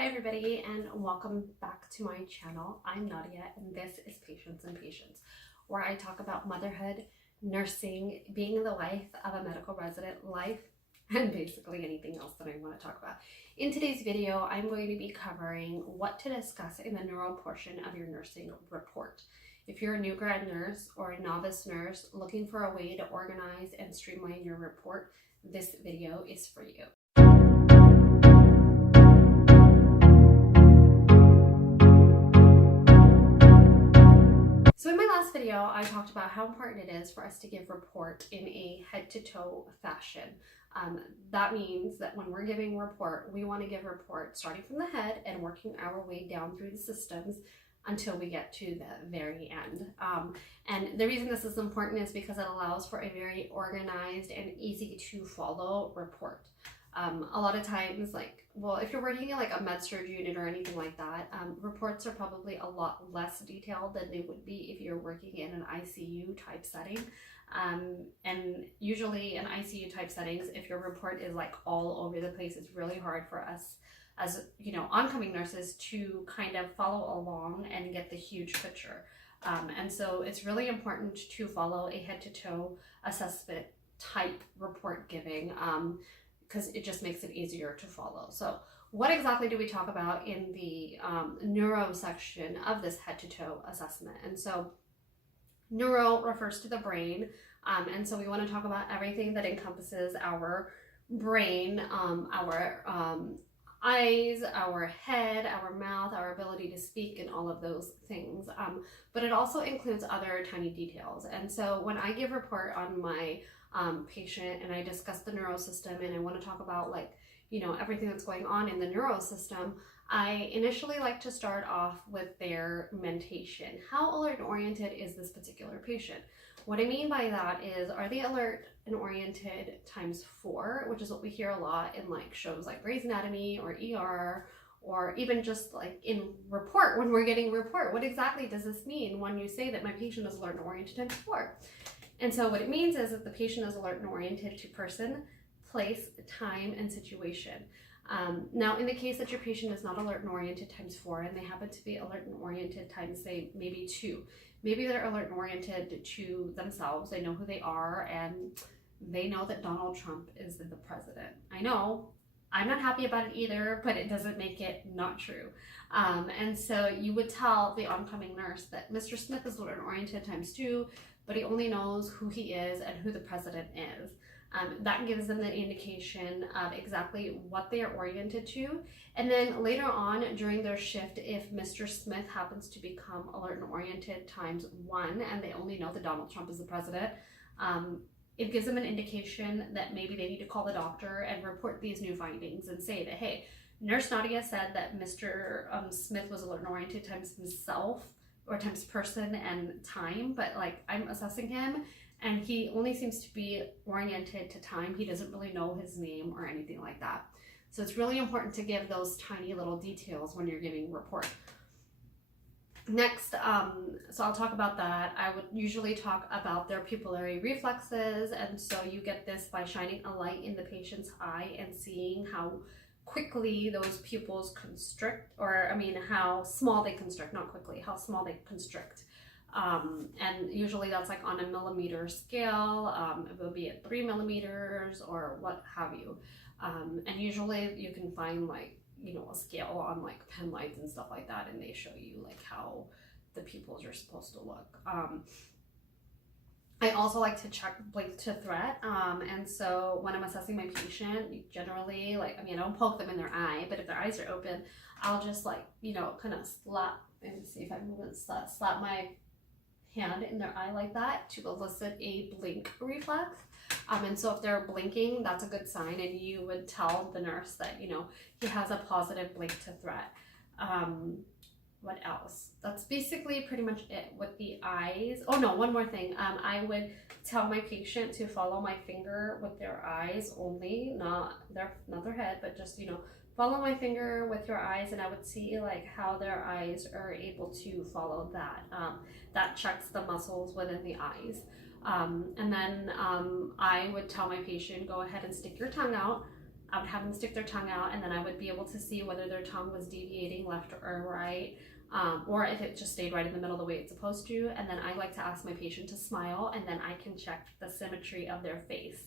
Hi everybody and welcome back to my channel. I'm Nadia and this is Patience and Patience, where I talk about motherhood, nursing, being the wife of a medical resident, life, and basically anything else that I want to talk about. In today's video, I'm going to be covering what to discuss in the neuro portion of your nursing report. If you're a new grad nurse or a novice nurse looking for a way to organize and streamline your report, this video is for you. So in my last video, I talked about how important it is for us to give report in a head-to-toe fashion. That means that when we're giving report, we want to give report starting from the head and working our way down through the systems until we get to the very end. And the reason this is important is because it allows for a very organized and easy to follow report. A lot of times, if you're working in like a med-surg unit or anything like that, reports are probably a lot less detailed than they would be if you're working in an ICU type setting. And usually in ICU type settings, if your report is like all over the place, it's really hard for us as, oncoming nurses to kind of follow along and get the huge picture. And so it's really important to follow a head-to-toe assessment type report giving, because it just makes it easier to follow. So what exactly do we talk about in the neuro section of this head-to-toe assessment? And so neuro refers to the brain, and so we want to talk about everything that encompasses our brain, our eyes, our head, our mouth, our ability to speak, and all of those things. But it also includes other tiny details. And so when I give report on my patient and I discuss the neuro system and I want to talk about everything that's going on in the neuro system, I initially like to start off with their mentation. How alert and oriented is this particular patient? What I mean by that is, are they alert and oriented times 4, which is what we hear a lot in shows like Grey's Anatomy or ER, or even just in report, when we're getting report. What exactly does this mean when you say that my patient is alert and oriented times 4? And so what it means is that the patient is alert and oriented to person, place, time, and situation. Now, in the case that your patient is not alert and oriented times 4, and they happen to be alert and oriented times, say, maybe 2. Maybe they're alert and oriented to themselves. They know who they are, and they know that Donald Trump is the president. I know, I'm not happy about it either, but it doesn't make it not true. And so you would tell the oncoming nurse that Mr. Smith is alert and oriented times 2, but he only knows who he is and who the president is. That gives them the indication of exactly what they are oriented to. And then later on during their shift, if Mr. Smith happens to become alert and oriented times 1 and they only know that Donald Trump is the president, it gives them an indication that maybe they need to call the doctor and report these new findings and say that, hey, Nurse Nadia said that Mr. Smith was alert and oriented times himself, or times person and time, but I'm assessing him and he only seems to be oriented to time. He doesn't really know his name or anything like that. So it's really important to give those tiny little details when you're giving report. Next, so I'll talk about that. I would usually talk about their pupillary reflexes, and so you get this by shining a light in the patient's eye and seeing how quickly those pupils constrict, how small they constrict, not quickly, how small they constrict. And usually that's on a millimeter scale. It will be at 3 millimeters or what have you. And usually you can find a scale on pen lights and stuff like that, and they show you how the pupils are supposed to look. I also like to check blink to threat, and so when I'm assessing my patient, generally, I don't poke them in their eye, but if their eyes are open, I'll just kind of slap, and see if I move it, slap my hand in their eye like that to elicit a blink reflex. And so if they're blinking, that's a good sign, and you would tell the nurse that, he has a positive blink to threat. What else? That's basically pretty much it with the eyes. Oh no, one more thing. I would tell my patient to follow my finger with their eyes only, not their head, but just, follow my finger with your eyes, and I would see how their eyes are able to follow that. That checks the muscles within the eyes. And then I would tell my patient, go ahead and stick your tongue out. I would have them stick their tongue out, and then I would be able to see whether their tongue was deviating left or right, or if it just stayed right in the middle the way it's supposed to. And then I like to ask my patient to smile, and then I can check the symmetry of their face.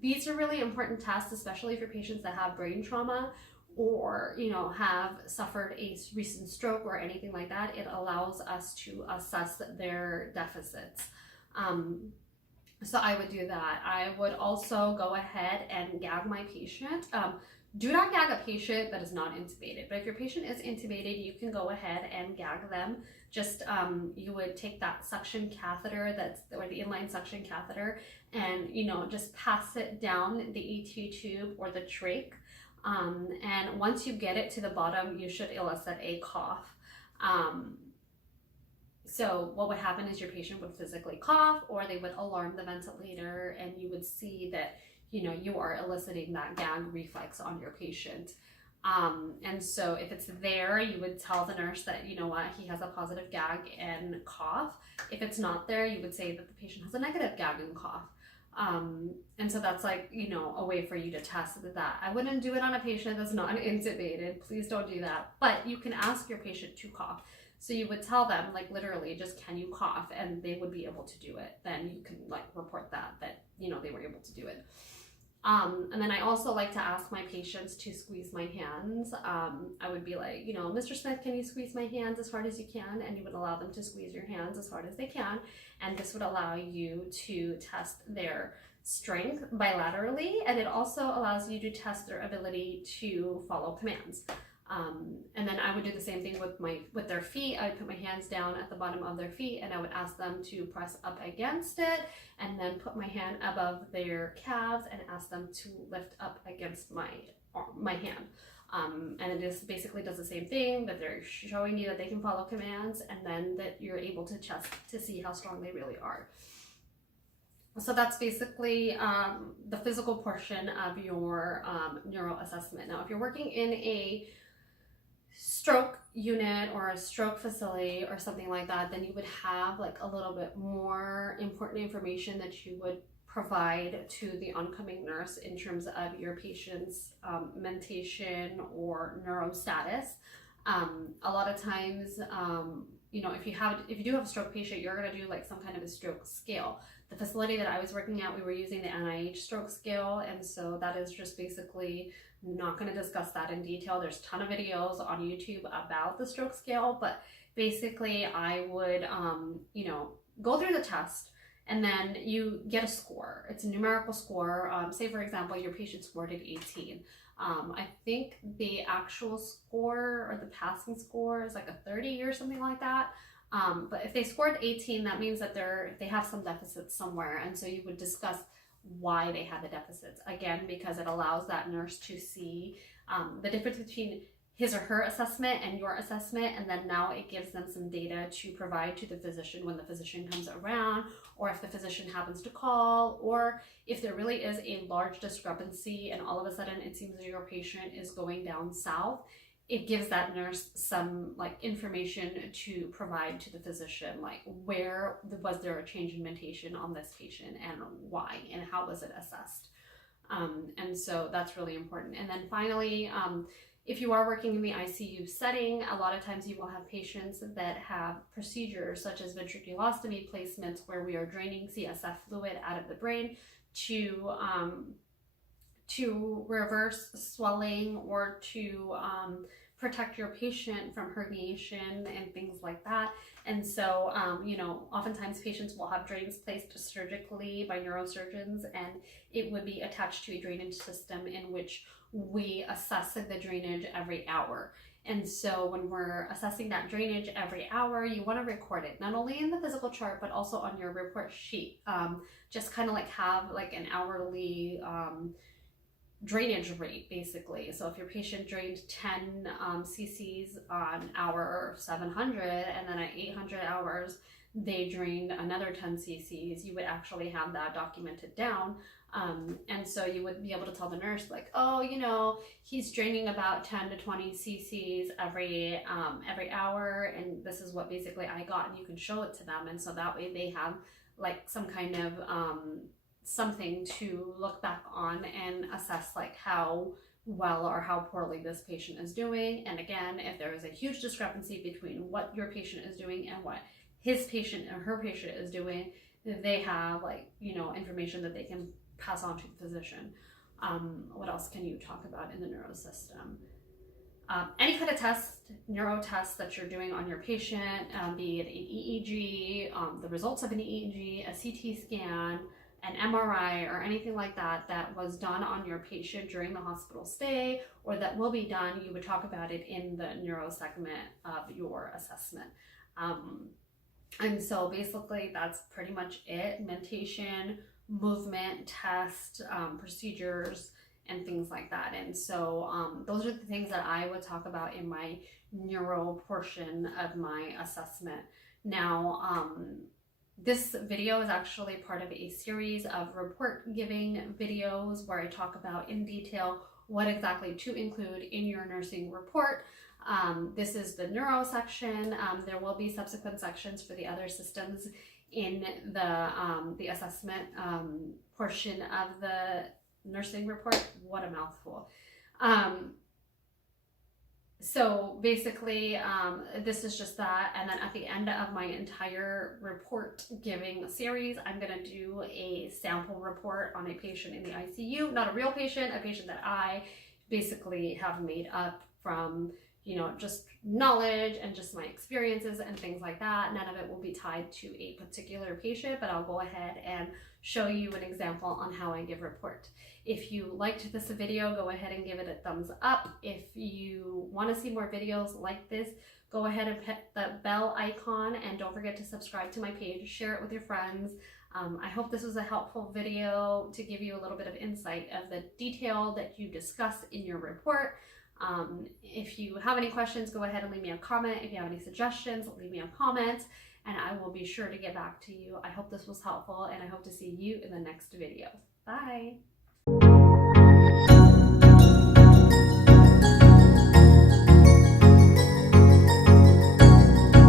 These are really important tests, especially for patients that have brain trauma or, you know, have suffered a recent stroke or anything like that. It allows us to assess their deficits. So I would do that. I would also go ahead and gag my patient. Do not gag a patient that is not intubated, but if your patient is intubated, you can go ahead and gag them. Just you would take that suction catheter, or the inline suction catheter, and, you know, just pass it down the ET tube or the trach. And once you get it to the bottom, you should elicit a cough. So what would happen is your patient would physically cough, or they would alarm the ventilator, and you would see that, you know, you are eliciting that gag reflex on your patient. And so if it's there, you would tell the nurse that, you know what, he has a positive gag and cough. If it's not there, you would say that the patient has a negative gag and cough. And so that's like, you know, a way for you to test that. I wouldn't do it on a patient that's not intubated. Please don't do that. But you can ask your patient to cough. So you would tell them, like, literally, just, can you cough? And they would be able to do it. Then you can, like, report that, you know, they were able to do it. And then I also like to ask my patients to squeeze my hands. I would be like, you know, Mr. Smith, can you squeeze my hands as hard as you can? And you would allow them to squeeze your hands as hard as they can. And this would allow you to test their strength bilaterally. And it also allows you to test their ability to follow commands. And then I would do the same thing with their feet. I would put my hands down at the bottom of their feet, and I would ask them to press up against it, and then put my hand above their calves and ask them to lift up against my hand. And it just basically does the same thing, that they're showing you that they can follow commands, and then that you're able to test to see how strong they really are. So that's basically the physical portion of your neuro assessment. Now, if you're working in a stroke unit or a stroke facility or something like that, then you would have like a little bit more important information that you would provide to the oncoming nurse in terms of your patient's mentation or neuro status. A lot of times, you know, if you do have a stroke patient, you're going to do like some kind of a stroke scale. The facility that I was working at, we were using the NIH stroke scale, and so that is just basically, not going to discuss that in detail. There's a ton of videos on YouTube about the stroke scale, but basically I would, you know, go through the test, and then you get a score. It's a numerical score. Say, for example, your patient scored at 18. I think the actual score or the passing score is like a 30 or something like that. But if they scored 18, that means that they have some deficits somewhere. And so you would discuss why they had the deficits. Again, because it allows that nurse to see the difference between his or her assessment and your assessment, and then now it gives them some data to provide to the physician when the physician comes around, or if the physician happens to call, or if there really is a large discrepancy and all of a sudden it seems that your patient is going down south. It gives that nurse some like information to provide to the physician, like where was there a change in mentation on this patient and why, and how was it assessed. And so that's really important. And then finally, if you are working in the ICU setting, a lot of times you will have patients that have procedures such as ventriculostomy placements, where we are draining CSF fluid out of the brain to reverse swelling or to protect your patient from herniation and things like that. And so, you know, oftentimes patients will have drains placed surgically by neurosurgeons, and it would be attached to a drainage system in which we assess the drainage every hour. And so when we're assessing that drainage every hour, you want to record it, not only in the physical chart, but also on your report sheet. Just kind of like have like an hourly drainage rate, basically. So if your patient drained 10 cc's on hour 700, and then at 800 hours they drained another 10 cc's, you would actually have that documented down. And so you would be able to tell the nurse, like, oh, you know, he's draining about 10 to 20 cc's every hour, and this is what basically I got, and you can show it to them. And so that way they have like some kind of something to look back on and assess like how well or how poorly this patient is doing. And again, if there is a huge discrepancy between what your patient is doing and what his patient or her patient is doing, they have like, you know, information that they can pass on to the physician. What else can you talk about in the neuro system? Any kind of test, neuro test that you're doing on your patient, be it an EEG, the results of an EEG, a CT scan, an MRI, or anything like that that was done on your patient during the hospital stay, or that will be done, you would talk about it in the neuro segment of your assessment. And so basically that's pretty much it. Mentation, movement, test, procedures, and things like that. And so those are the things that I would talk about in my neuro portion of my assessment. Now, this video is actually part of a series of report giving videos where I talk about in detail what exactly to include in your nursing report. This is the neuro section. There will be subsequent sections for the other systems in the assessment portion of the nursing report. What a mouthful. So basically, this is just that. And then at the end of my entire report giving series, I'm going to do a sample report on a patient in the ICU, not a real patient, a patient that I basically have made up from, you know, just knowledge and just my experiences and things like that. None of it will be tied to a particular patient, but I'll go ahead and show you an example on how I give report. If you liked this video, go ahead and give it a thumbs up. If you want to see more videos like this, go ahead and hit the bell icon, and don't forget to subscribe to my page, share it with your friends. I hope this was a helpful video to give you a little bit of insight of the detail that you discuss in your report. If you have any questions, go ahead and leave me a comment. If you have any suggestions, leave me a comment, and I will be sure to get back to you. I hope this was helpful, and I hope to see you in the next video. Bye!